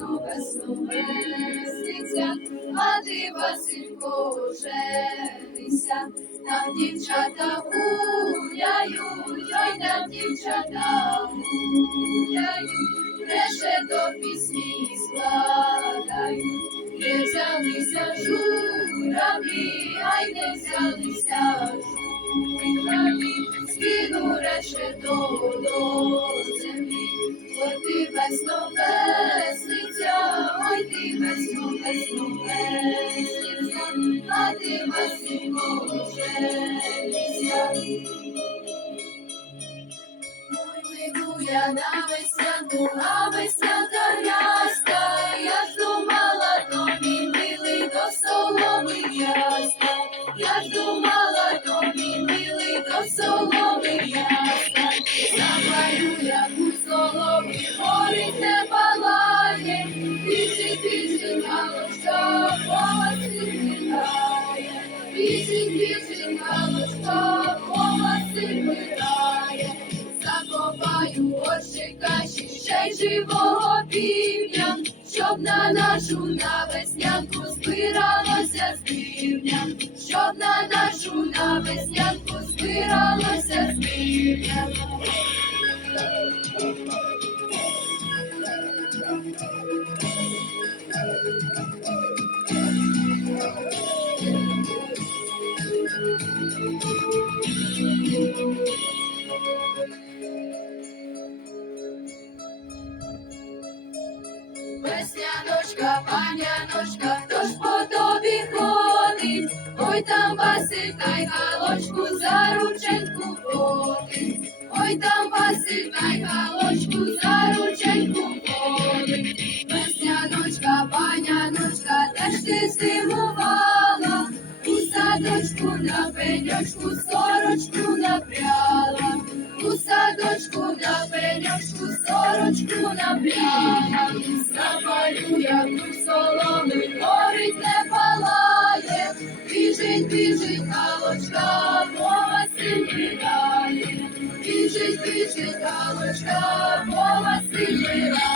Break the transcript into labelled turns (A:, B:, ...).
A: ти весно, весно, весниця, а ти, Василько, женися, там дівчата гуляють, ой там дівчата гуляють, Реше до пісні складають, де взялися журавлі, ай де взялися журавлі, скину реше до, землі, ой ти весно, весно, весно, весниця, а ти Василько женися. Ой, йду я на веснянку, а веснянка ряста, я ж думала, то мій до соломи я ж думала, живого півня, щоб на нашу навеснянку збиралося з півня, щоб на нашу навеснянку збиралося з півня. Паняночка, хто ж по тобі ходить? Ой там Василька й галочку за рученьку ходить. Ой там Василька й галочку за рученьку ходить. Весняночка, паняночка, де ж ти зимувала? У садочку на пеньочку сорочку напряла. У садочку на пеньочку сорочку напряла. Запалю я Біжить, галочка, мова грає. Біжить, біжить, галочка, мова грає.